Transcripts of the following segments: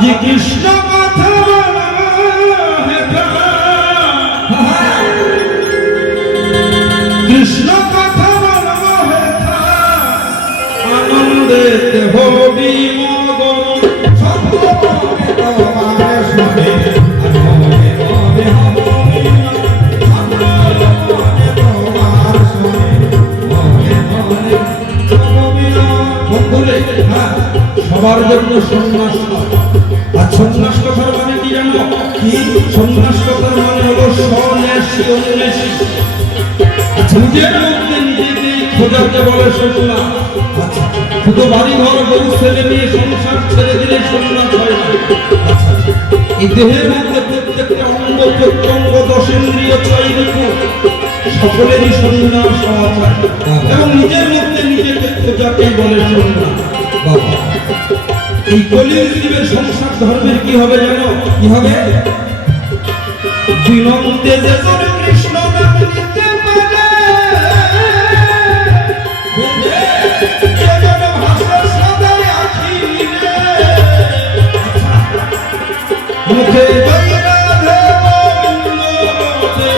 আজি কৃষ্ণ কথা কৃষ্ণ কথা আনন্দেতে হবি মগন সবার জন্য সন্ন্যাস। আর সন্ন্যাস কথার মানে কি জানো? কি সন্ন্যাস কথার মানে হলো স্বন্যাসী অন্যাসী। নিজের মধ্যে নিজেকে খোঁজাতে বলে সন্ন্যাস। শুধু বাড়ি ঘর গরু ছেলে নিয়ে সংসার ছেড়ে দিলে সন্ন্যাস হয় না। এই দেহের মধ্যে প্রত্যেকটা অঙ্গ প্রত্যঙ্গ দশেন্দ্রিয় চৈরিকু সকলেরই সন্ন্যাস হওয়া চাই এবং নিজের মধ্যে নিজেকে খোঁজাকেই বলে সন্ন্যাস। বাবা এই কলির যুগের সংসার ধর্মের কি হবে জানো? কি হবে? দিনন্তে যে কৃষ্ণ নাম নিতে পারে মুখে জয় রাধে গোবিন্দ বলে,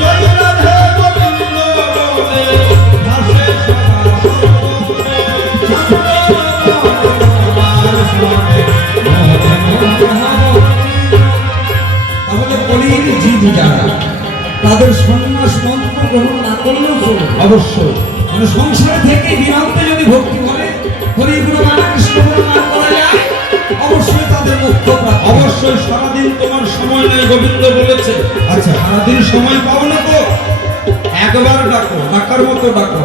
জয় রাধে গোবিন্দ বলে, ভাসে তাহলে কলির জীব যারা তাদের সন্ন্যাস মন্ত্র গ্রহণ না করলেও চলবে। অবশ্যই মানে সংসার থেকে বিনান্তে যদি ভক্তি করে হরি গুরু নাম কৃষ্ণ গুরু নাম করা যায় অবশ্যই তাদের মুক্ত প্রাপ্ত। অবশ্যই সারাদিন তোমার সময় নেই, গোবিন্দ বলেছে। আচ্ছা সারাদিন সময় পাও না তো একবার ডাকো, ডাকার মতো ডাকো।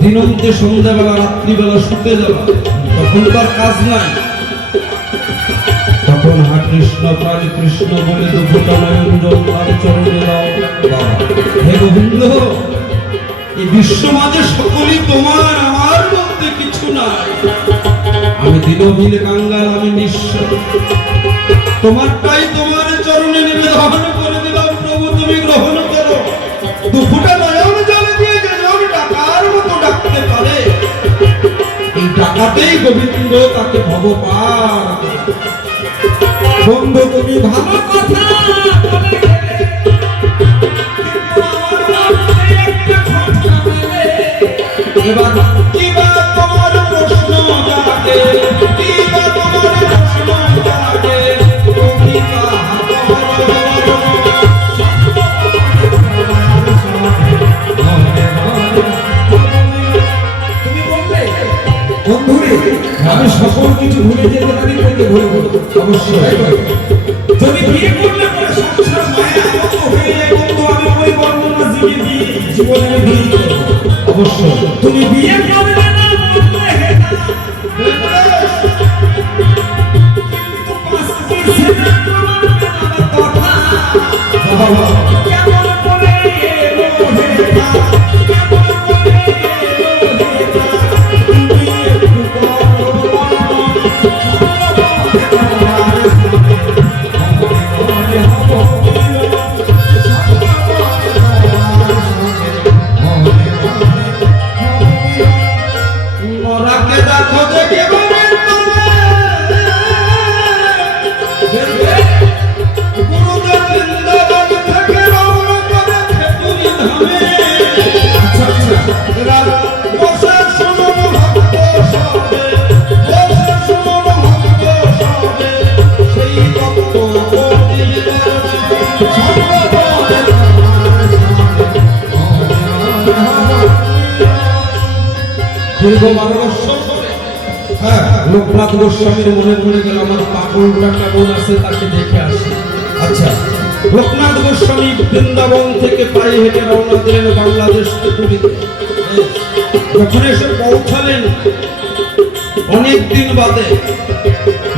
দিনন্তে সন্ধ্যাবেলা রাত্রিবেলা শুতে যাবা, তখন তার কাজ নাই। তখন হা কৃষ্ণ প্রাণী কৃষ্ণ বলে দুপুরটা নয়ন জল তার চরণে দাও। হে গোবিন্দ এই বিশ্ব মাঝে সকলই তোমার, আমার বলতে কিছু নাই। আমি দিনহীন কাঙ্গাল, আমি নিঃস্ব, তোমারটাই তোমার চরণে নিবেদন করে দিলাম। প্রভু তুমি গ্রহণ করো। দুপুরটা নয়ন জল দিয়ে যে জন ডাকার মতো ডাকতে পারে এই ডাকাতেই গোবিন্দ তাকে ভব পার। বন্ধু তুমি ভালো কথা এবার কিবা তোমার প্রশ্ন জাগে, কিবা তোমার প্রশ্ন জাগে, তুমি বললে বন্ধুরে আমি সকল কিছু ভুলে যেতে পারি, বলতে ভুলে বলো। অবশ্যই যদি বিয়ে করলে পরে সংসার মায়া মত হয়ে যায় বন্ধু, আমি ওই বর্ণনা জীবনে আমি বিয়ে করব। অবশ্যই তুমি বিয়ে করবে না বললে কিন্তু পাঁচটি সেনা তোমার কথা কেমন করে এলো হেতা, কেমন করে এলো হেতা, তুমি একটু দীর্ঘ 12 বছর পরে লোকনাথ গোস্বামীর মনে পড়ে গেল আমার পাগলটা কেমন আছে, তাকে দেখে আসি। আচ্ছা লোকনাথ গোস্বামী বৃন্দাবন থেকে পায়ে হেঁটে রওনা দিলেন বাংলাদেশ পুরীতে। যখন এসে পৌঁছালেন অনেক দিন বাদে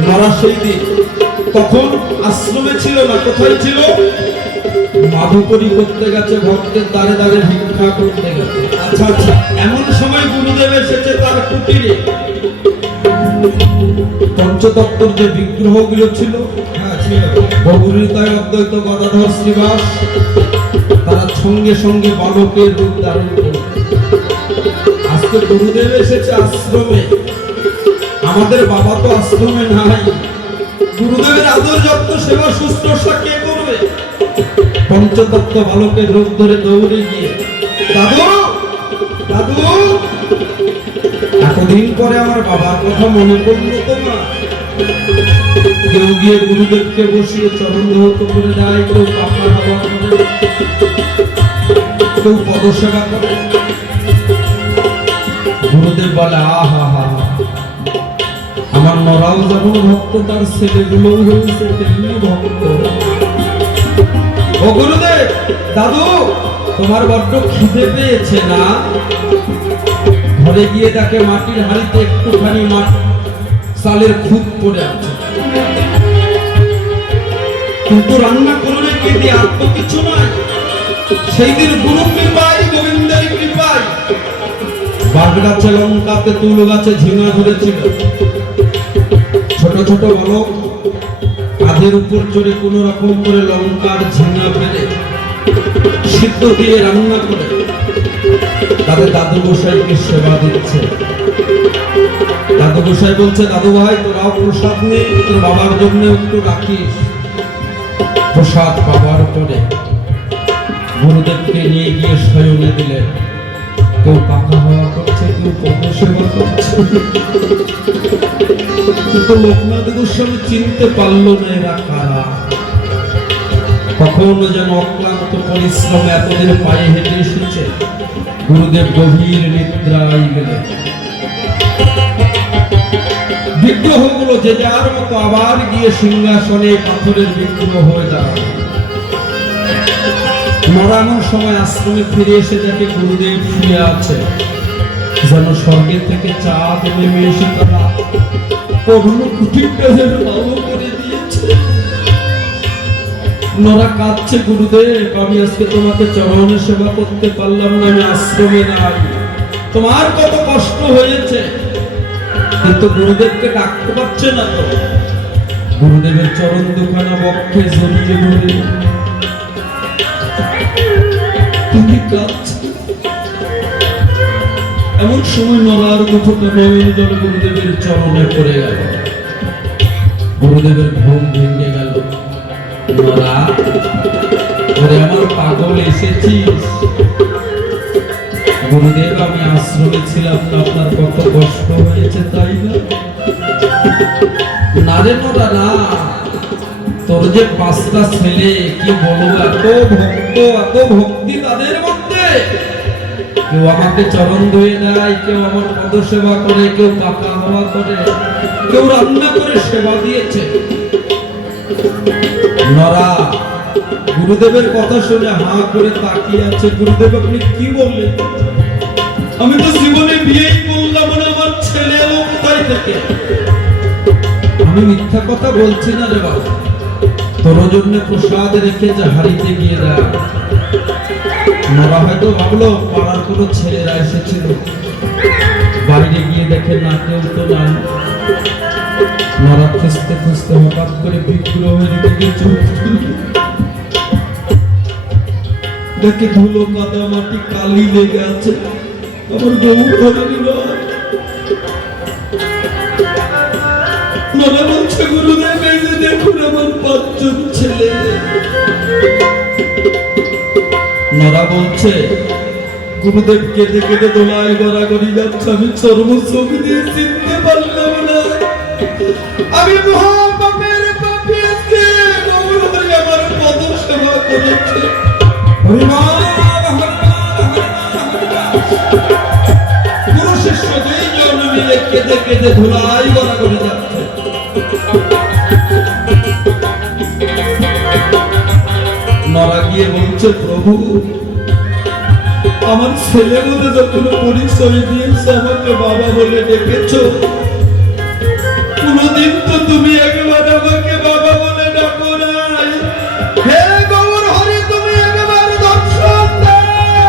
নরাশই দিন, তখন আশ্রমে ছিল না, কোথায় ছিল? মাধুকরী করতে গেছে, ভক্তের দ্বারে দ্বারে ভিক্ষা করতে গেছে। আচ্ছা আচ্ছা এমন সময় গুরুদেব এসেছে তার কুটিরে। পঞ্চতত্ত্বর যে বিগ্রহগুলো ছিল বহুরূপায় অদ্বৈত গদাধর শ্রীবাস, তারা সঙ্গে সঙ্গে বালকের রূপ ধারণ করে। আজকে গুরুদেব এসেছে আশ্রমে, আমাদের বাবা তো আশ্রমে নাই, গুরুদেবের আদর যত্ন সেবা শুশ্রূষা কে করবে? পঞ্চতত্ত্ব বালকের রূপ ধরে দৌড়ে গিয়ে, দাদু দাদু, এতদিন পরে আমার বাবার কথা মনে পড়লো তোমার। কেউ গিয়ে গুরুদেবকে বসিয়ে চরণ ধৌত করে দেয়, কেউ পাখা হাওয়া করে, কেউ পদসেবা করে। গুরুদেব বলে, আহা হা, আমার নরাও যেমন ভক্ত, তার ছেলেগুলোও হয়েছে তেমনি ভক্ত। ও গুরুদেব, দাদু তোমার বড্ড খিদে পেয়েছে না? ঘরে গিয়ে দেখে মাটির হাঁড়িতে একটুখানি চালের খুদ পড়ে আছে, কিন্তু রান্না করবে কে দিয়ে? আর তো কিছু নয়। সেই দিন গুরু কৃপায়, গোবিন্দের কৃপায় বাগ গাছে, লঙ্কাতে, তুল গাছে ঝিঙা ধরেছিল। ছোট ছোট বালক কাঁধের উপর চড়ে কোন রকম করে লঙ্কার ঝিঙা ফেলে সিদ্ধ দিয়ে রান্না করে তাদের দাদু গোসাইকে সেবা দিচ্ছে। দাদু গোসাই বলছে, দাদু ভাই তোরাও প্রসাদ নেই, তোর বাবার জন্য একটু রাখিস। প্রসাদ পাওয়ার পরে গুরুদেবকে নিয়ে গিয়ে শয়নে দিলেন। কেউ পাখা হাওয়া করছে, কেউ পদসেবা করছে, কিন্তু লোকনাথ গোস্বামী চিনতে পারলো না এরা কারা। কখনো যেন অক্লান্ত পরিশ্রম এতদিন পায়ে হেঁটে এসেছে। গুরুদেব গভীর নিদ্রায় গেলেন। বিগ্রহগুলো যে যার মতো আবার গিয়ে সিংহাসনে পাথরের বিগ্রহ হয়ে দাঁড়ায়। মরানোর সময় আশ্রমে ফিরে এসে দেখে গুরুদেব শুয়ে আছে, যেন স্বর্গে থেকে চাঁদ নেমে এসে তারা পূর্ণ কুটিরটা যেন ভালো করে দিয়েছে। নরা কাঁদছে, গুরুদেব আমি আজকে তোমাকে চরণে সেবা করতে পারলাম না, আমি আশ্রমে নাই, তোমার কত কষ্ট হয়েছে। কিন্তু গুরুদেবকে ডাকতে পারছে না তো। গুরুদেবের চরণ দুখানা বক্ষে জড়িয়ে ধরে তুমি কাঁদছো। এমন সময় নরার মুখটা নয়ন জল গুরুদেবের চরণে পড়ে গেল। গুরুদেবের ঘুম ভেঙে গেল। নরা, ওরে আমার পাগল এসেছিস? গুরুদেব আমি আশ্রমে ছিলাম না, আপনার কত কষ্ট হয়েছে তাই না? না রে নরা না, তোর যে 5টা ছেলে, কি বলবো, এত ভক্ত, এত ভক্তি তাদের মধ্যে। কেউ আমাকে চরণ ধুয়ে দেয়, কেউ আমার পদসেবা করে, কেউ পাখা হাওয়া করে, কেউ রান্না করে সেবা দিয়েছে। নরা গুরুদেবের কথা শুনে হাঁ করে তাকিয়ে আছে। গুরুদেব আপনি কি বললেন? আমি তো জীবনে বিয়েই করলাম না, আমার ছেলে এলো কোথায় থেকে? আমি মিথ্যা কথা বলছি না রে বাবা, তোর জন্য প্রসাদ রেখেছে, হাড়িতে গিয়ে দেয়। নরা হয়তো ভাবলো পাড়ার কোনো ছেলেরা এসেছিল, বাইরে গিয়ে দেখে না, কেউ তো নাই। নরা খুঁজতে খুঁজতে হঠাৎ করে বিগ্রহের দিকে চোখ দেখে ধুলো কাদা মাটি কালি লেগে আছে। আমার বউ ঘরে নিল। নরা বলছে, গুরুদেব এই যে দেখুন আমার 5জন ছেলে। নরা বলছে, গুরুদেব কেঁদে কেঁদে দোলায় গড়াগড়ি যাচ্ছে, আমি চর্মচোখ দিয়ে চিনতে পারলাম না। আমি মহাপাপের পাপী, আজকে গৌর হরি আমার পদসেবা করেছে। গুরু শিষ্য 2 জন মিলে কেঁদে কেঁদে ধুলায় গড়াগড়ি যাচ্ছে। নরা গিয়ে বলছে, প্রভু আমার ছেলে বলে যখন পরিচয় দিয়েছে, আমাকে বাবা বলে ডেকেছ, কোনদিন তো তুমি একবার আমাকে বাবা বলে ডাকো নাই। হে গৌর হরি, তুমি একবার দর্শন দাও,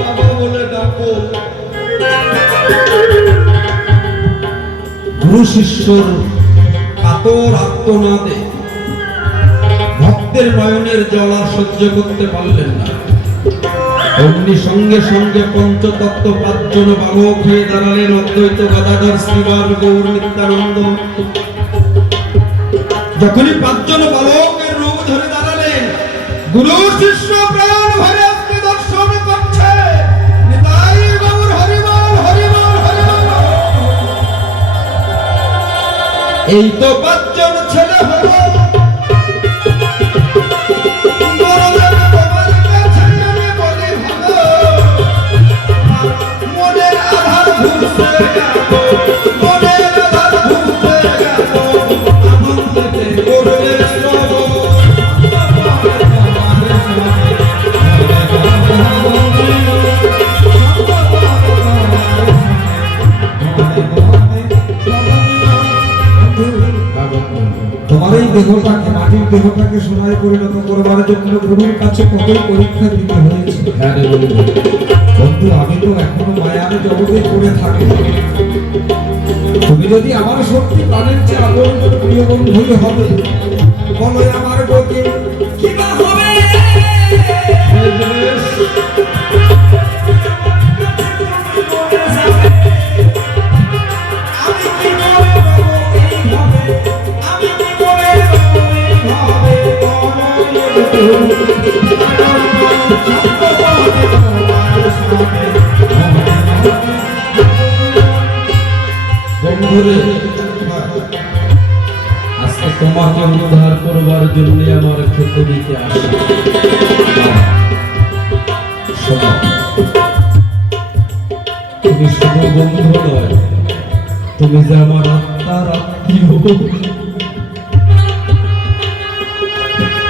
বাবা বলে ডাকো। গুরু শিষ্যর কাতর আত্মনাদে ভক্তের নয়নের জল আর সহ্য করতে পারলেন না। অমনি সঙ্গে সঙ্গে পঞ্চতত্ত্ব পাঁচজন বালক হয়ে দাঁড়ালেন অদ্বৈত গদাধর শ্রীবাস গৌর নিত্যানন্দ। যখনই পাঁচজন বালকের রূপ ধরে দাঁড়ালেন, গুরু শিষ্য প্রাণ ভরে আজকে দর্শন করছে। নিতাই গৌর হরিবল হরিবল হরিবল। এই তো পাঁচজন ছেলে হলো তোমার এই দেহটাকে, মাটির দেহটাকে সোনায় পরিণত করবার জন্য গুরুর কাছে কত পরীক্ষা দিতে হয়েছে। বন্ধু, আমি তো এখনো মায়ার জগতে পড়ে থাকি। তুমি যদি আমার সত্যি প্রাণের চেয়ে আপন প্রিয় বন্ধুই হবে, বলো আমার গতি কি বা হবে। বন্ধুরে, আজকে তোমাকে উদ্ধার করবার জন্য আমার ক্ষেত্র দিতে আসে। তুমি শুধু বন্ধু নয়, তুমি যে আমার আত্মার আত্মীয়।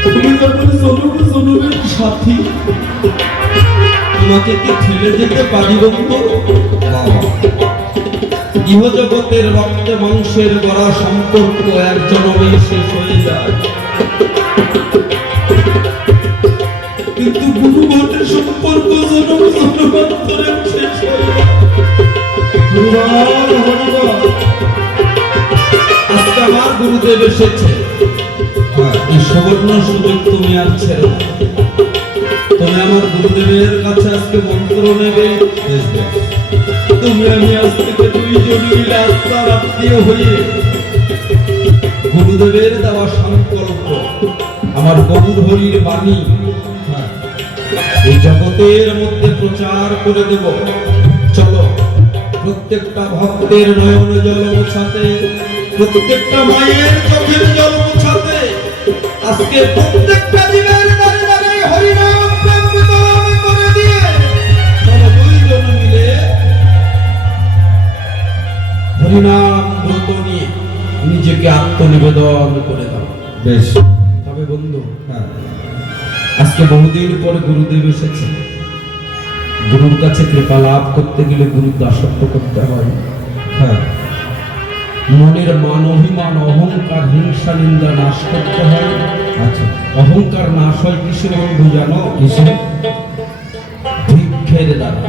তুমি আমার জনম জনমের সাথী। তোমাকে কি ঠেলে যেতে পারি বন্ধু? ইহজগতের রক্তে মাংসের গড়া সম্পর্ক এক জনমেই শেষ হয়ে যায়, কিন্তু গুরু ভক্তের সম্পর্ক জনম জনমান্তরে শেষ হয়ে যায়। আজকে আমার গুরুদেব এসেছে, এই সুবর্ণ সুযোগ তুমি আর ছেড়ো না। তুমি আমার গুরুদেবের কাছে আজকে মন্ত্র নেবে। তুমি আমি আজ থেকে দুইজন মিলে আত্মার আত্মীয় হয়ে গুরুদেবের দেওয়া সংকল্প, আমার গৌর হরির বাণী এই জগতের মধ্যে প্রচার করে দেব। চলো, প্রত্যেকটা ভক্তের নয়ন জল মোছাতে, প্রত্যেকটা মায়ের চোখের জল মোছাতে, আজকে প্রত্যেকটা দিনের দাঁড়ে দাঁড়িয়ে হরিনাম প্রেম বিতরণ করে দিয়ে চলো দুইজন মিলে হরিনাম ব্রত নিয়ে নিজেকে আত্মনিবেদন করে দাও। বেশ। তবে বন্ধু, আজকে বহুদিন পরে গুরুদেব এসেছে। গুরুর কাছে কৃপা লাভ করতে গেলে গুরুর দাসত্ব করতে হয়। মনের মান অভিমান অহংকার হিংসা নিন্দা নাশ করতে হয়। আচ্ছা, অহংকার নাশ হয় কিসের বন্ধু জানো? কিসের? ভিক্ষের দ্বারা।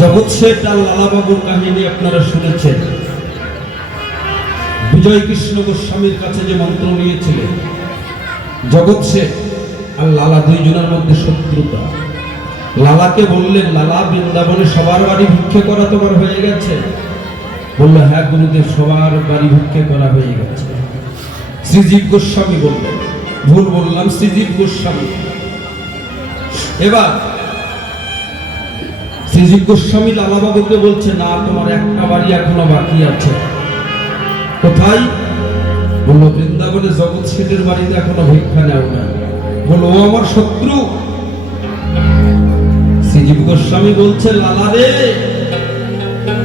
জগৎ শেঠ আর লালাবাবুর কাহিনী আপনারা শুনেছেন। বিজয় কৃষ্ণ গোস্বামীর কাছে যে মন্ত্র নিয়েছিলেন, জগৎ শেঠ আর লালা দুইজনের মধ্যে শত্রুতা। লালাকে বললেন, লালা, বৃন্দাবনে সবার বাড়ি ভিক্ষে করা তোমার হয়ে গেছে? বললো, হ্যাঁ গুরুদেব, সবার বাড়ি ভিক্ষে করা হয়ে গেছে। শ্রীজীব গোস্বামী বললেন, ভুল বললাম, শ্রীজীব গোস্বামী। এবার শ্রীজীব গোস্বামী লালাবাবুকে বলছে, না, তোমার একটা বাড়ি এখনো বাকি আছে। কোথায়? বললো, বৃন্দাবনে জগৎ শেঠের বাড়িতে এখনো ভিক্ষা নেও না। বললো, ও আমার শত্রু। শ্রীজীব গোস্বামী বলছে, লালা রে,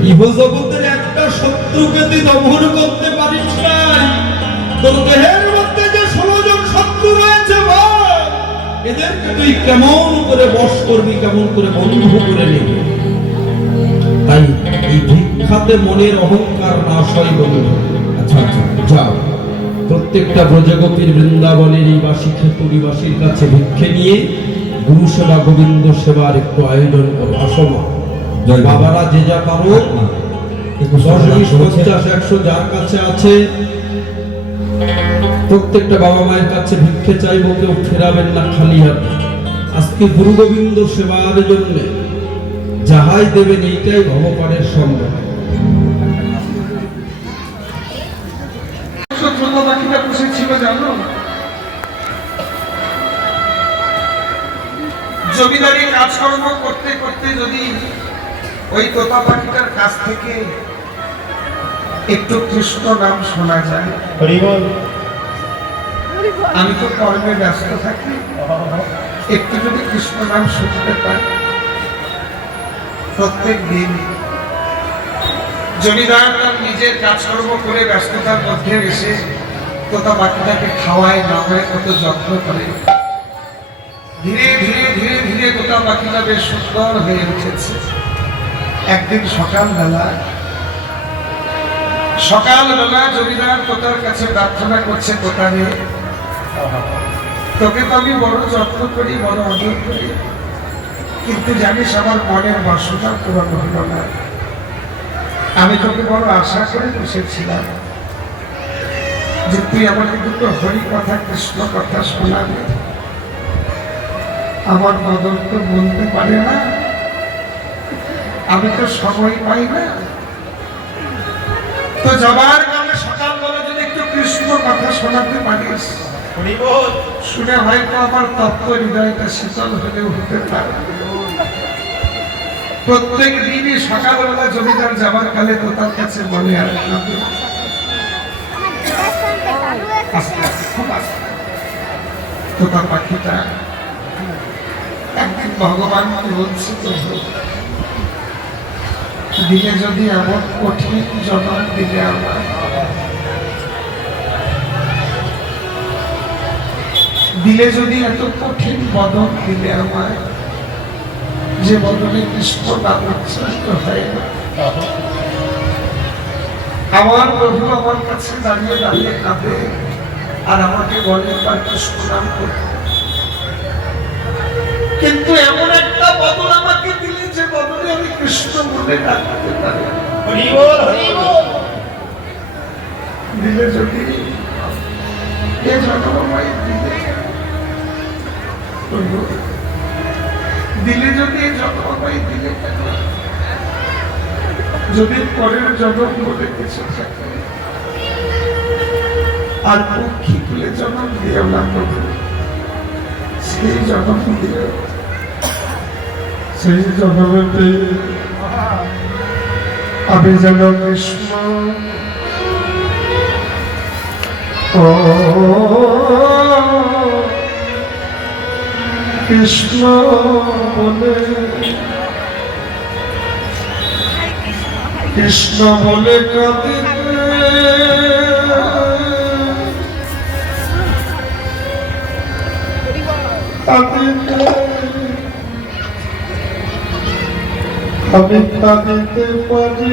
ইহ জগতের একটা শত্রুকে তুই দমন করতে পারিস নাই। তোর দেহের মধ্যে যে 16 জন শত্রু রয়েছে, এদেরকে তুই কেমন করে বশ করবি, কেমন করে বন্ধু করে নিবি? তাই এই ভিক্ষাতে মনের অহংকার নাশ হয় বন্ধু। আচ্ছা আচ্ছা, যাও, প্রত্যেকটা ব্রজগোপীর বৃন্দাবনের এই বাসী খেতুরিবাসীর কাছে ভিক্ষে নিয়ে গুরু সেবা গোবিন্দ সেবার একটু আয়োজন করো। আসমা বাবারা যে যা পারো, 10, 20, 50, 100 যার কাছে আছে, প্রত্যেকটা বাবা মায়ের কাছে ভিক্ষে চাইবো, কেউ ফেরাবেন না খালি হাতে। আজকে গুরু গোবিন্দ সেবার জন্য যাহাই দেবেন এইটাই ভগবানের সম্মান। বাকিটা বসেছিল জানো, জমিদারি কাজকর্ম করতে করতে যদি ওই তোতা পাখিটার কাছ থেকে একটু কৃষ্ণ নাম শোনা যায়, আমি তো কর্মে ব্যস্ত থাকি, একটু যদি কৃষ্ণ নাম শুনতে পাই প্রত্যেক দিন, জমিদার তার নিজের কাজকর্ম করে ব্যস্ততার মধ্যে এসে তোতা পাখিটাকে খাওয়ায় নামায় কত যত্ন করে, ধীরে ধীরে ধীরে ধীরে তোতা পাখিটা বেশ সুন্দর হয়ে উঠেছে। একদিন সকালবেলা জমিদার তোতার কাছে প্রার্থনা করছে, তোতা রে, তোকে তো আমি বড় যত্ন করি, বড় আদর করি, কিন্তু জানিস আমার মনের বাসনা পূরণ হল না। আমি তোকে বড় আশা করে বসেছিলাম যে তুই আমাকে দুটো হরি কথা কৃষ্ণ কথা শোনাবে, আমার বদল তো বলতে পারে না, আমি তো সময় পাই না, তো যাবার কারণে সকালবেলা যদি একটু কৃষ্ণ কথা শোনাতে পারিস, শুনে হয়তো আমার তত্ত্ব হৃদয়টা শীতল হলেও হতে পারে। প্রত্যেক দিনই সকালবেলা জমিদার যাবার কালে তোতার কাছে বলে, আর তোতা পাখিটা একদিন ভগবানকে বলছে, তো দিলে যদি এমন কঠিন জন্ম দিলে আমার, দিলে যদি এত কঠিন বদন দিলে আমার, যে বদনে কৃষ্ণ নাম উচ্চারিত হয় না, আমার প্রভু আমার কাছে দাঁড়িয়ে দাঁড়িয়ে কাঁদে আর আমাকে বলে তার কৃষ্ণ নাম করতে, কিন্তু এমন একটা বদন আমাকে দিলে যে বদনে আমি কৃষ্ণ বলে ডাকতে পারি, দিলে যদি এ জন্মময় দিলে যদি এই জন্মময় দিলে কেন, যদি পরের জন্ম বলে কিছু থাকে আর পক্ষী তুলে জন্ম দিয়েও না প্রভু, সেই জন্ম দিয়ে সেই জন্মতে আমি যেন কৃষ্ণ কৃষ্ণ বলে, কৃষ্ণ বলে কাঁদিতে কাঁদিতে আমি কাঁদিতে পারি,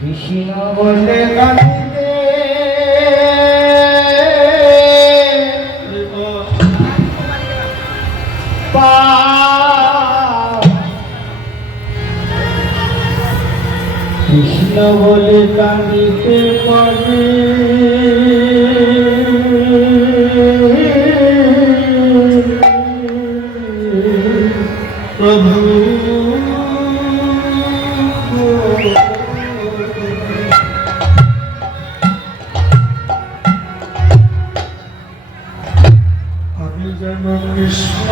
কৃষ্ণ বলে কাঁদিতে কৃষ্ণ বলে কাঁদিতে পারে, প্রভু আমি যেন কৃষ্ণ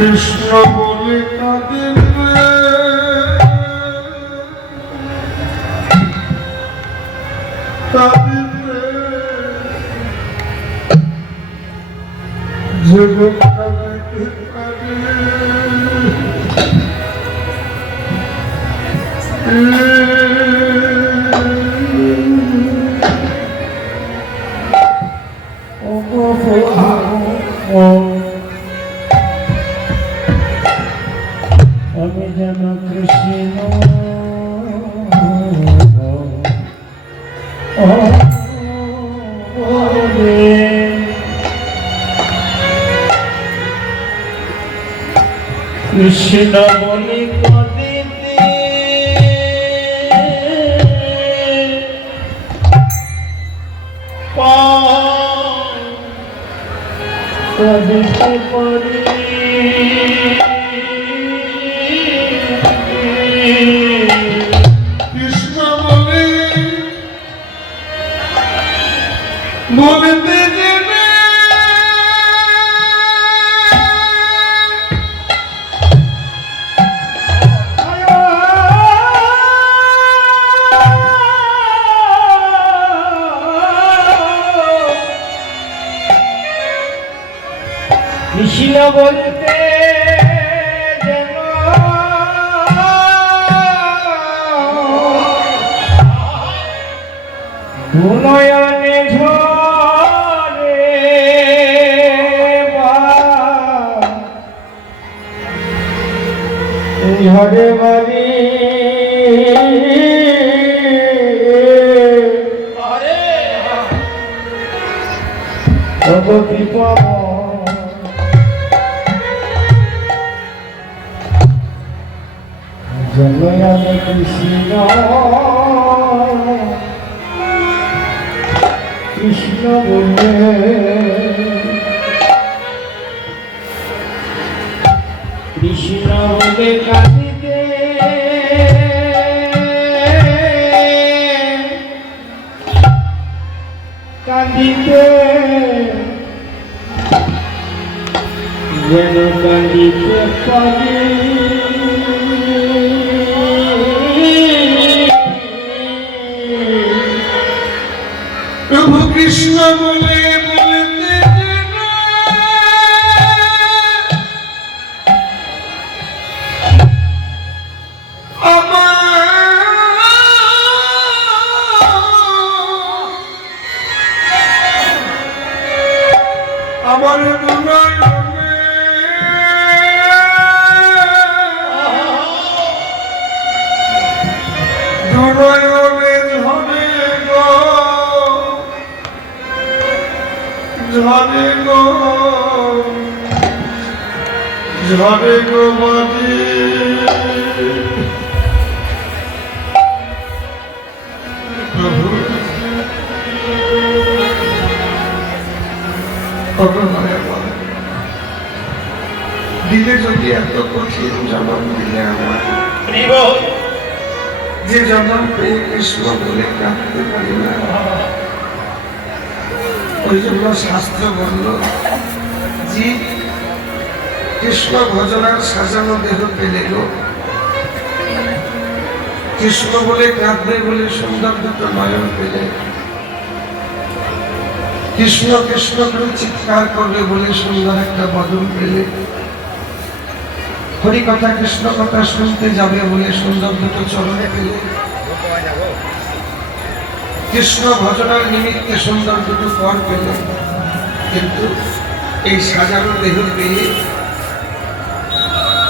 কৃষ্ণ বলে কাঁদিবে কাঁদিতে জগৎ কাঁদিতে পারে আমি যেন কৃষ্ণ কৃষ্ণ বলি কাঁদিতে কাঁদিতে পারি কৃষ্ণ বলে বলতে গেলে কৃষ্ণ বলতে যেন দুনয়নে ঝরে ঝরে বাড়ি তব বিপদ জনয়ানে কৃষ্ণ কৃষ্ণ বলে কৃষ্ণ বলে কাঁদিতে কাঁদিতে যেন কাঁদিতে পারি প্রভু কৃষ্ণ বলে বলতে গেলে আমার দুনয়নে ঝরে গো ঝরে গো বাদি প্রভু দিলে যদি এত কঠিন জন্ম দিলে আমার যে জন্ম পেয়ে কৃষ্ণ বলে কাঁদতে পারি না ওই জন্য শাস্ত্র বলল যে কৃষ্ণ ভজনার সাজানো দেহ পেলে গো কৃষ্ণ বলে কাঁদবে বলে সুন্দর দুটো নয়ন পেলে কৃষ্ণ কৃষ্ণ করে চিৎকার করবে বলে সুন্দর একটা বদন পেলে হরি কথা কৃষ্ণ কথা শুনতে যাবে বলে সুন্দর দুটো চরণে পেলে কৃষ্ণ ভজনার নিমিত্তে সুন্দর দুটো কর পেলে কিন্তু এই সাজানো দেহ পেয়ে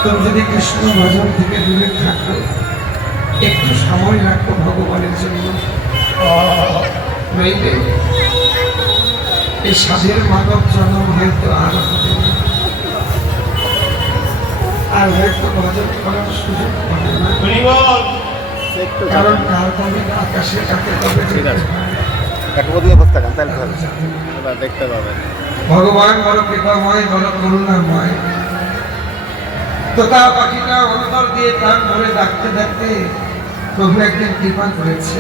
তুমি যদি কৃষ্ণ ভজন থেকে দূরে থাকো একটু সময় রাখো ভগবানের জন্য নইলে এই সাধের মানব জন্ম হয়তো আর হবে না। আর হয়তো ভজন করার সুযোগ পাবে না কারণ কার কবে আকাশে কাকে কবে দেখতে পাবেন ভগবান বড় কৃপাময় বড় করুণাময় তোতা পাখিটা অন্তর দিয়ে প্রাণ ভরে ডাকতে ডাকতে প্রভু একদিন কৃপা করেছে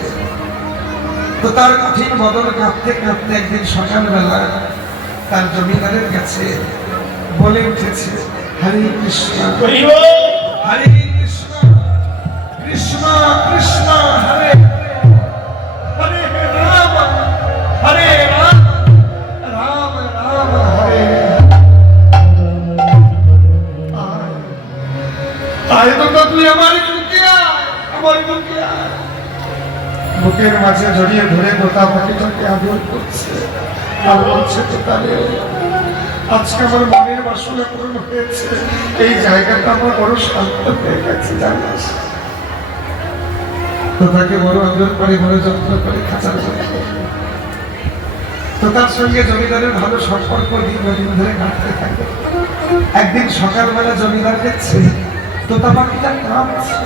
তো তার কঠিন বদল কাঁপতে কাঁপতে একদিন সকালবেলা তার জমিদারের কাছে বলে উঠেছে হরে কৃষ্ণ হরে কৃষ্ণ কৃষ্ণ কৃষ্ণ হরে হরে রাম বুকের মাঝে জড়িয়ে ধরে তোতা পাখিটাকে আদর করছে আর বলছে তোতারে আজকে আমার মনের বাসনা পূরণ হয়েছে, এই জায়গাটা আমার বড় শান্ত হয়ে গেছে জানিস। তোতাকে বড় আদর করে বড় যত্ন করে খাঁচার যত্ন। তোতার সঙ্গে জমিদারের ভালো সম্পর্ক দীর্ঘদিন ধরে কাটতে থাকে। একদিন সকালবেলা জমিদার দেখছে তোতা পাখিটা কাঁদছে।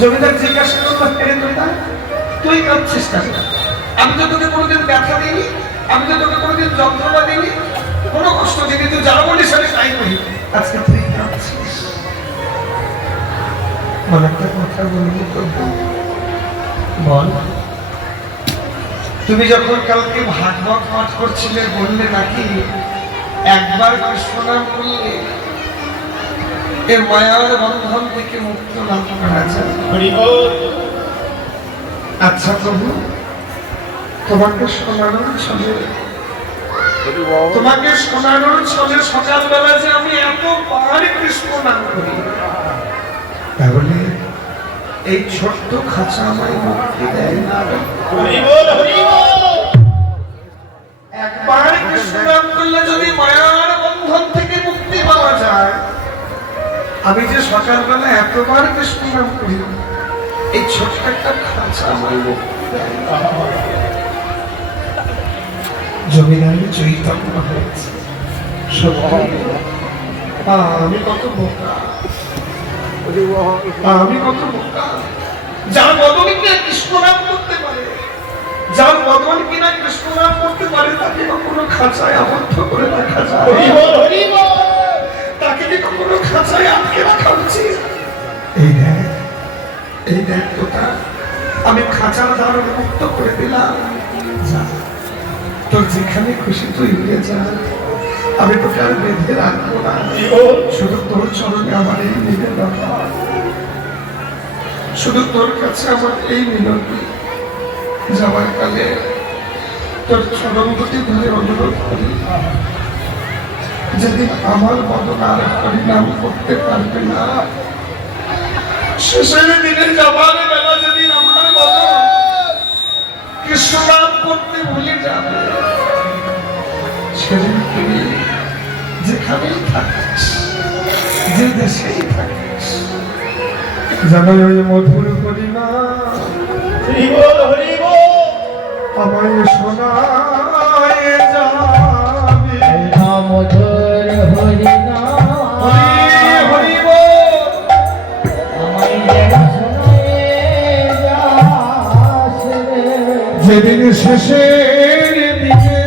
জমিদার জিজ্ঞাসা করলো, ফেরে তোতা তুই কাঁদছিস কেন? আমি তো তোকে কোনোদিন ব্যথা দিইনি, আমি তো তোকে কোনোদিন যন্ত্রণা দিইনি, কোনো কষ্ট দিইনি, তুই যা বলিস আমি তাই করি, আজকে তুই কাঁদছিস। বল একটা কথা বলবো প্রভু, বল। তুমি যখন কালকে ভাগবত পাঠ করছিলে বললে নাকি একবার কৃষ্ণ নাম করলে এর মায়ার বন্ধন থেকে মুক্ত লাভ করা যায়। আচ্ছা প্রভু, তোমাকে শোনানোর ছলে সকালবেলা যে আমি এতবার কৃষ্ণ নাম করি, তাহলে এই ছোট্ট খাঁচা আমায় মুক্তি দেয় না? একবার কৃষ্ণ নাম করলে যদি মায়ার বন্ধন থেকে মুক্তি পাওয়া যায়, আমি যে সকালবেলা এতবার কৃষ্ণ নাম করি, এই ছোট্ট একটা খাঁচা আমায় মুক্তি দেয়। জমিদারের চৈতন্য হয়েছে। আমি কত বোকা, আমি কত বোকা। যার বদল কিনা কৃষ্ণ নাম করতে পারে, যার বদল কিনা কৃষ্ণ নাম করতে পারে, তাকে কখনো খাঁচায় আবদ্ধ করে রাখা যায়? তাকে কি কখনো খাঁচায় আটকে রাখা উচিত? এই দেখ তোতা, আমি খাঁচার দ্বার মুক্ত করে দিলাম। যা, তোর যেখানে খুশি তুই উড়ে যা, আমি তোকে আর বেঁধে রাখবো না। শুধু তোর চরণে আমার এই নিবেদন, শুধু তোর কাছে আমার এই মিনতি। যাওয়ার কালে তোর চরণ দুটি ধরে অনুরোধ করি, যেদিন আমার মতন আর হরিনাম করতে পারবে না, শেষের দিনে যাবার বেলা যেদিন আমার মতন কৃষ্ণ নাম করতে ভুলে যাবে, সেদিন তুমি যেখানেই থাকিস, যে দেশেই থাকিস, যেন ওই মধুর হরিনাম আমায় শোনায় যাবে। মধুর হরিনাম হরি বল। আমায় যেন শোনায় যাস রে। যেদিন শেষের দিনে,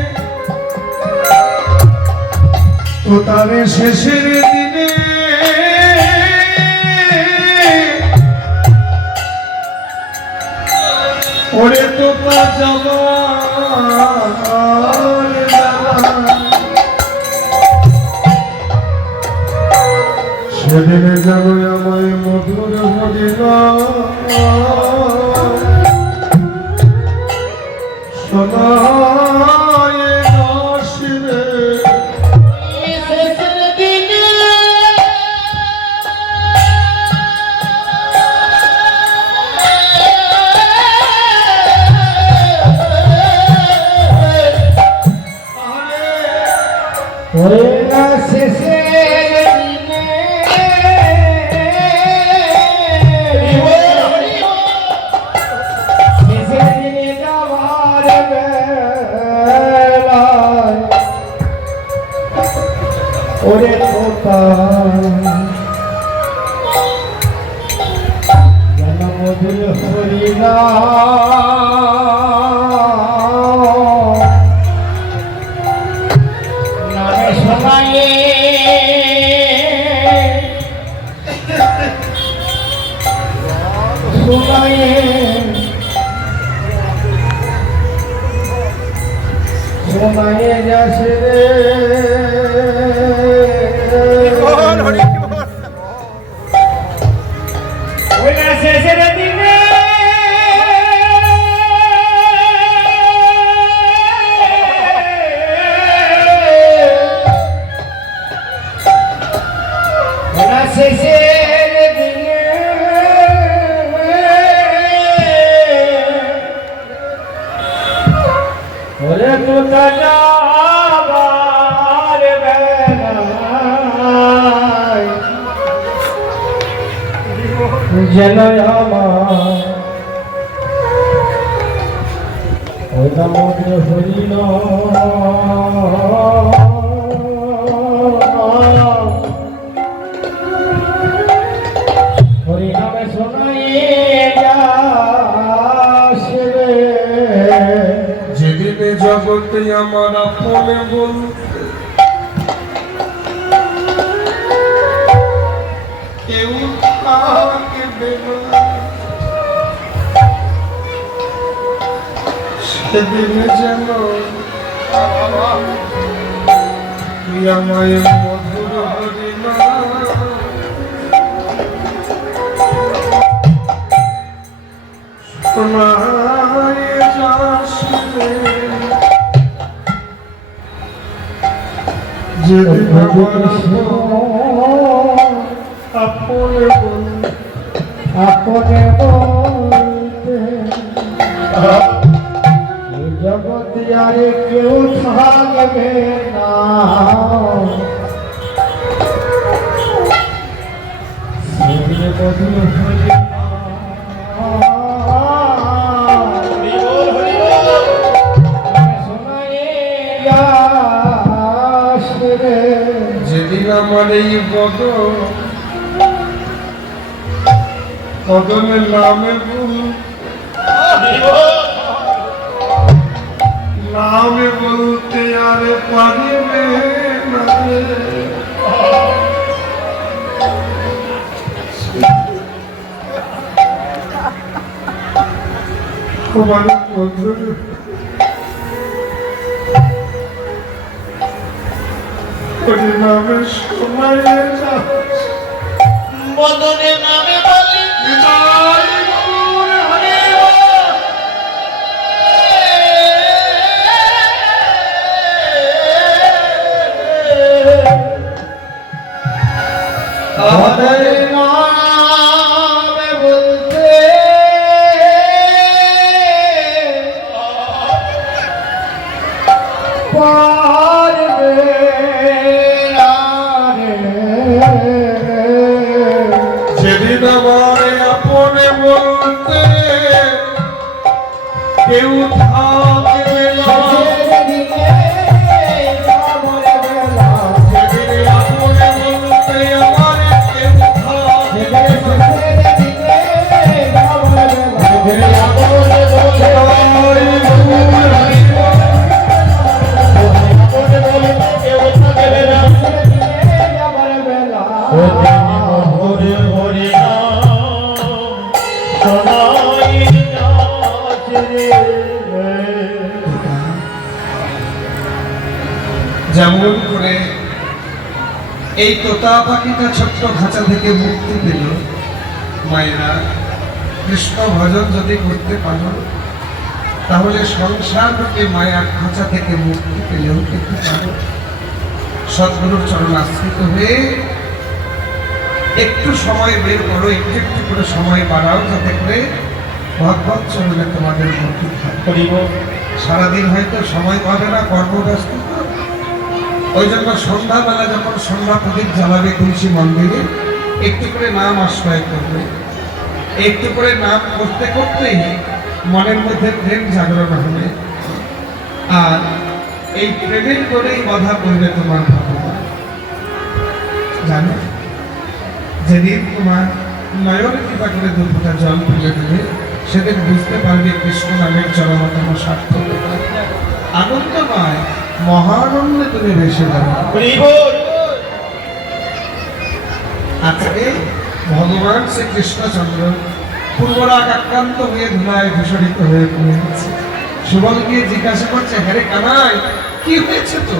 তো তার শেষের দিনে ওরে তো তা যাবার সেদিনে যাবো আমায় মধুর হরিনাম শোনায় দাস রে। শেষের দিনে ওরে না শেষের দিনে শেষের দিনে যাবার বেলায় ওরে তোতা যেন মধুর হরিনাম নামে শোনায়ে শোনায়ে শোনায়ে যাস রে। ওই না শেষের দিনে ওই না শেষের দিনে যেন আমার ওই নামে হরিণ হরিনামে শোনাই যাস রে যেদিনে জগতে আমার আপনে বলতে কেউ থাকবে না, সেদিনে যেন প্রিয়াময় মধুর হরিনাম শোনায় যাস রে। যেদিন আমার আপনে বলতে আপনে বলতে এই জগতে আর কেউ থাকবে না, সেদিন মধুর হরিনাম শোনায় যাস রে। যেদিন আমার এই কদমের নামে নামে বলতে আরে পারিবে না রে। আমার বন্ধু হরিনামে শোনায় যাস মদনে নামে বলি বিদায় গৌর হরি আমাদের নামে বলতে পারবে না রে। যেদিন আমার আপনে বলতে কেউ থাকবে না, যেদিন আপনে বলতে আমার কেউ থাকবে যেমন করে এই তোতা পাখিটা ছোট্ট খাঁচা থেকে মুক্তি পেল, মায়েরা কৃষ্ণ ভজন যদি করতে পারো তাহলে সংসার রূপে মায়ার খাঁচা থেকে মুক্তি পেলেও পেতে পারো। সদ্গুরুর চরণ আশ্রিত হয়ে একটু সময় বের করো, একটু একটু করে সময় বাড়াও, যাতে করে ভগবত চরণে তোমাদের মুক্তি থাকে। সারাদিন হয়তো সময় পাবে না, কর্মব্যস্ত, ওই জন্য সন্ধ্যাবেলা যখন সন্ধ্যা প্রদীপ জ্বালাবে তুলসী মন্দিরে একটু করে নাম আশ্রয় করবে। একটু করে নাম করতে করতেই মনের মধ্যে প্রেম জাগরণ হবে, আর এই প্রেমের করেই বাধা করবে তোমার ভগবান। জানো, যেদিন তোমার নয়নে কৃপা করে দুপুরটা জল তুলে দেবে, সেদিন বুঝতে পারবে কৃষ্ণ নামের চরমতম সার্থকতা। আনন্দ নয়, মহানন্দে তুমি ভেসে যাবে। আজকে ভগবান শ্রীকৃষ্ণচন্দ্র পূর্বরাগ আক্রান্ত হয়ে ধুলায় ভূষণিত হয়ে পড়ে গেছে। সুবল গিয়ে জিজ্ঞাসা করছে, হ্যাঁ কানাই, কি হয়েছে তো?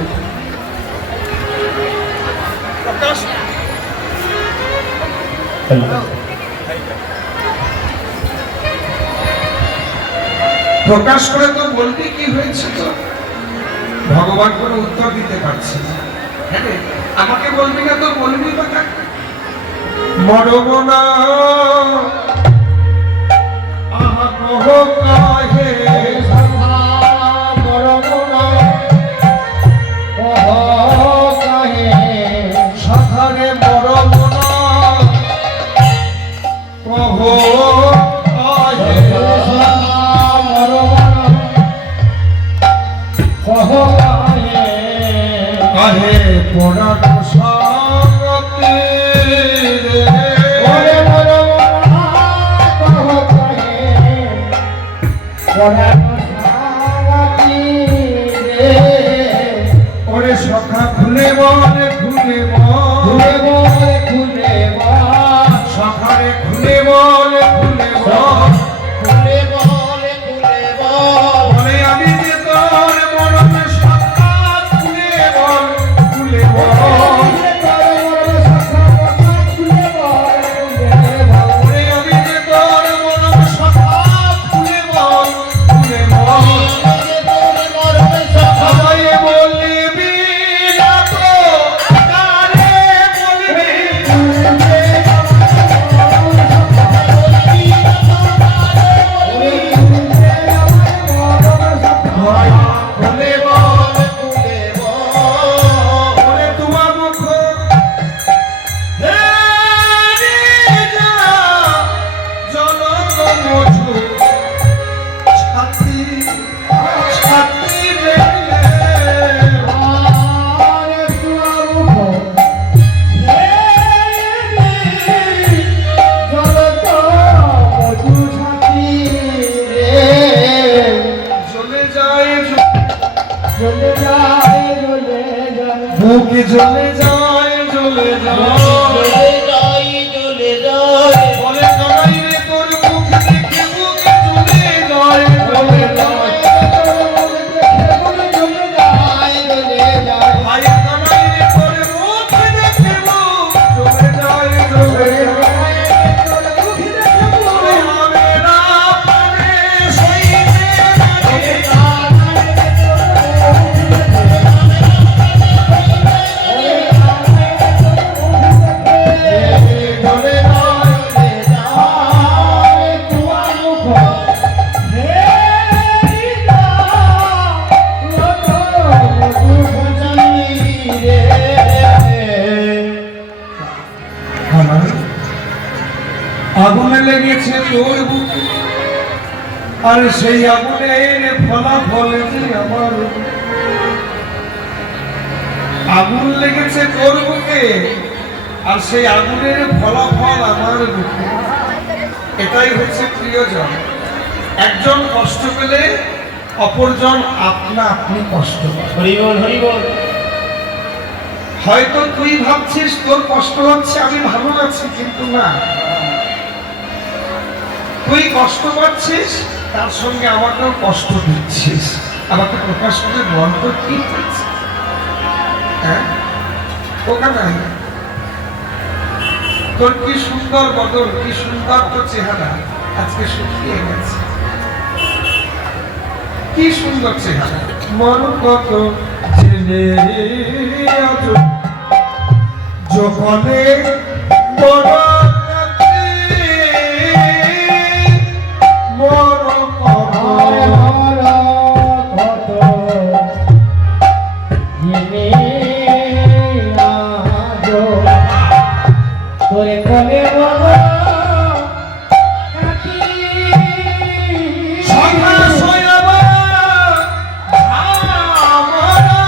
প্রকাশ করে তো বলবি কি হয়েছে তো? ভগবান কোনো উত্তর দিতে পারছে না। হ্যাঁ রে, আমাকে বলবি না তো বলবি বা কাকে? মরব না আহা কহ কাহে, সাধারে মরব না কহ কহে পড়ানো সঙ্গতি রে ওরে মোর মনা কহ কহে পরানো সারাতি রে ওরে সখা খুলে বল খুলে বল খুলে বল খুলে বল সখারে খুলে বল খুলে বল খুলে বল খুলে বল বলে আমি যে তোর মরণ সখা খুলে বল খুলে বল ওরে আমি যে তোর মরণ সখা খুলে বল খুলে বল সবাই বলবি না তো কারে বলবি খুলে বল খুলে বল ওরে তোমার মুখ হে যা জনক মধু ছাতি ছাতি রে চলে যায় বুক জ্বলে যায় জ্বলে যায় জ্বলে যাই জ্বলে যাই বলে কানাই রে তোর মুখ দেখে বুক জ্বলে যায় জ্বলে যায় ভাই কানাই রে তোর মুখ দেখে বুক জ্বলে যায় জ্বলে যায় হবে না পারে সইতে জ্বলে যায় আগুনে লেগেছে তোর বুকে আর সেই আগুনের ফলাফল যে আমার আগুন লেগেছে তোর বুকে আর সেই আগুনের ফলাফল আমার বুকে এটাই হচ্ছে প্রিয়জন একজন কষ্ট পেলে অপরজন আপনা আপনি কষ্ট পায় হরিবল হরিবল হয়তো তুই ভাবছিস তোর কষ্ট হচ্ছে আমি ভালো আছি কিন্তু না তুই কষ্ট পাচ্ছিস তার সঙ্গে আমাকেও কষ্ট দিচ্ছিস আমাকে প্রকাশ করে বল তো কি হচ্ছে হ্যাঁ ওখানে নাই তোর কি সুন্দর বদল কি সুন্দর তোর চেহারা আজকে শুকিয়ে গেছে কি সুন্দর চেহারা মন কত জেনে আজ যখনে বড় রাতে বড় কত তোরে কলে সখা সয়াবা ঝামরা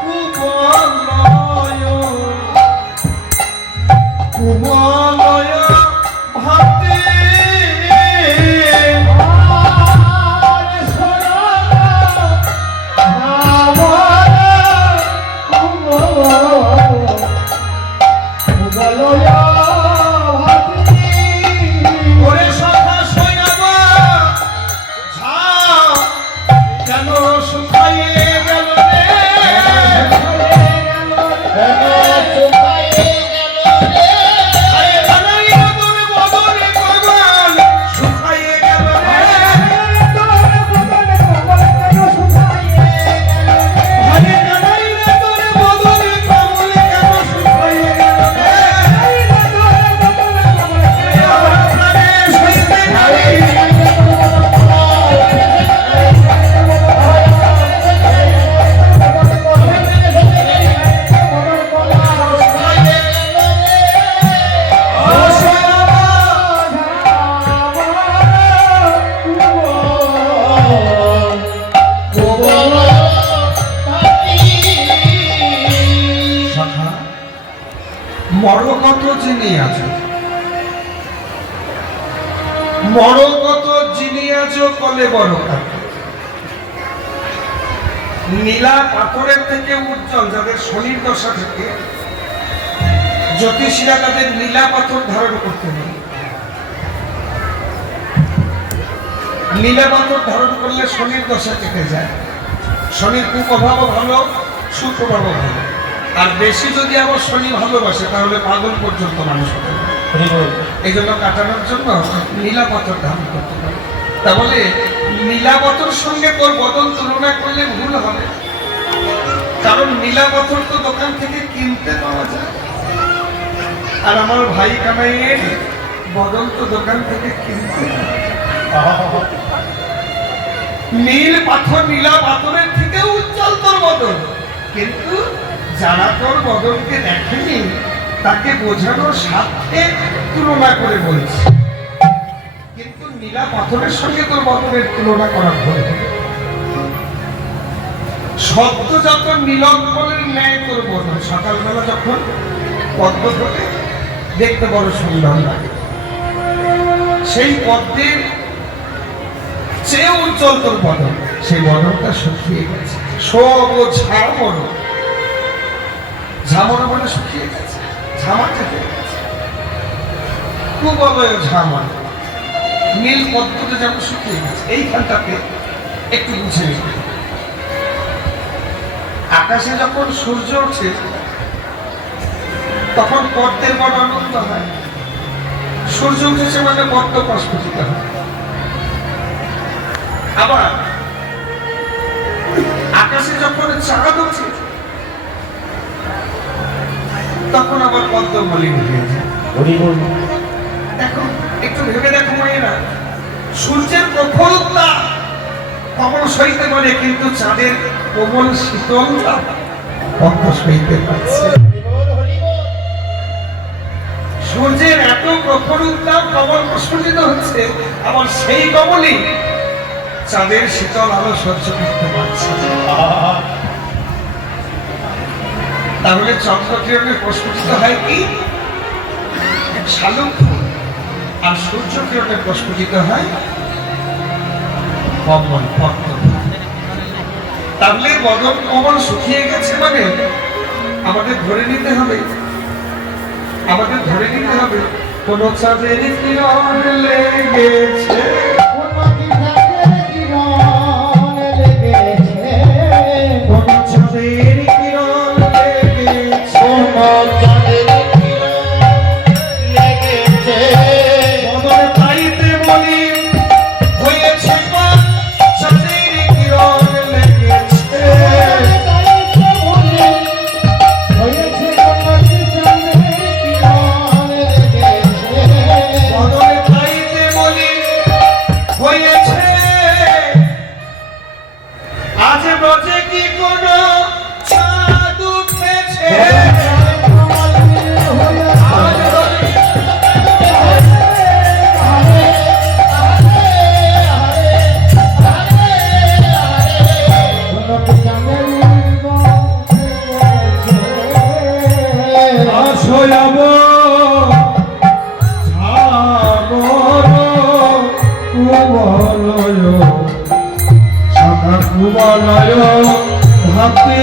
কুবলয় কুবল যিনি আছো, মরগত যিনি আছো কলে বড় কাকে। নীলা পাথরের থেকে উজ্জ্বল, যাদের শনির দশা থেকে জ্যোতিষীরা তাদের নীলা পাথর ধারণ করতে নেই। নীলা পাথর ধারণ করলে শনির দশা কেটে যায়। শনির কুপ্রভাবও ভালো, সুপ্রভাবও ভালো। আর বেশি যদি আবার শনি ভালোবাসে তাহলে পাগল পর্যন্ত মানুষ হতে পারে। এই জন্য কাটানোর জন্য নীলা পাথর ধারণ করতে পারে। তাহলে নীলা পাথর সঙ্গে তোর বদন তুলনা করলে ভুল হবে, কারণ নীলা পাথর তো দোকান থেকে কিনতে পাওয়া যায়, আর আমার ভাই কানাইয়ের বদন তো দোকান থেকে কিনতে পাওয়া যায়। নীল পাথর নীলা পাথরের থেকে উজ্জ্বল তোর বদন, কিন্তু যারা তোর বদনকে দেখেনি তাকে বোঝানোর স্বার্থে তুলনা করে বলছে। কিন্তু নীলা পাথরের সঙ্গে তোর বদনের তুলনা করা ভুল। শব্দ যত নীলকমলের ন্যায় তোর বদন, সকালবেলা যখন পদ্ম ফোটে দেখতে বড় সুন্দর লাগে, সেই পদ্মের চেয়ে উজ্জ্বল তোর বদন। সেই বদনটা শুকিয়ে গেছে, সব ঝামর, ঝামর মানে শুকিয়ে গেছে, ঝামা কেটে গেছে, কুবলয় ঝামা। নীল পদ্মটা যেমন শুকিয়ে গেছে, এইখানটাকে একটু বুঝে নিতে। আকাশে যখন সূর্য ওঠে তখন পদ্মের বড় আনন্দ হয়। সূর্য উঠেছে মানে পদ্ম প্রস্ফুটিত হয়। আবার আকাশে যখন চাঁদ ওঠে তখন আবার পদ্ম মলিন হয়ে যায়। দেখো, একটু ভেবে দেখো মায়েরা, সূর্যের প্রখরতা কমল সইতে পারে, কিন্তু চাঁদের কোমল শীতলতা পদ্ম সইতে পারছে। সূর্যের এত প্রখর উত্তাপ কমল প্রস্ফুটিত হচ্ছে, আবার সেই কমলই চাঁদের শীতল আলো সহ্য করতে পারছে। তাহলে চন্দ্রকিরণে প্রস্ফুটিত হয় কি? শালুক ফুল। আর সূর্য কিরণে প্রস্ফুটিত হয় কমল পদ্ম। তাহলে বদন কমল শুকিয়ে গেছে মানে আমাদের ধরে নিতে হবে, কোন চাঁদের কিরণ লেগেছে, কোন চাঁদের কিরণ লেগেছে, বদন পাইতে বলি হয়েছে চাঁদের কিরণ লেগেছে, বদন পাইতে বলি হয়েছে। আজ ব্রজে কি কোন চাঁদ উঠেছে, আজ ব্রজে আসয়াব ঝামর কুবলয় শাখা কুবলয় ভাতি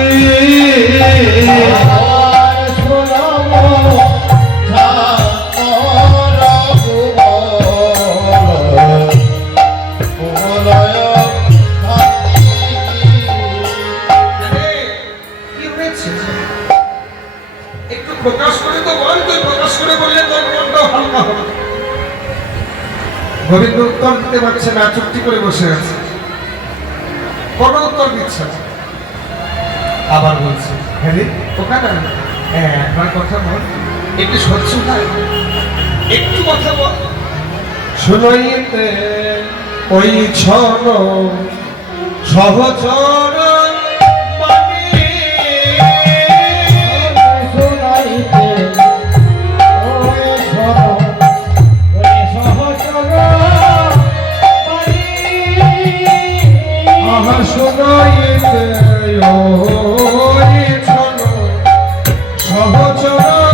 কি হয়েছে? একটু প্রকাশ করে তো বল, তুই প্রকাশ করে বললে তোর মনটা হালকা হবে। গোবিন্দ উত্তর দিতে পারছে না, চুক্তি করে বসে আছে, কোনো উত্তর দিচ্ছে না। আবার বলছে, হ্যাঁ রে ওখানে একবার কথা বল, একটু স্বচ্ছ হয়, একটু কথা বল। শুনাইতে ওই ছন সহচর শুনাইতে ওই ছন সহচর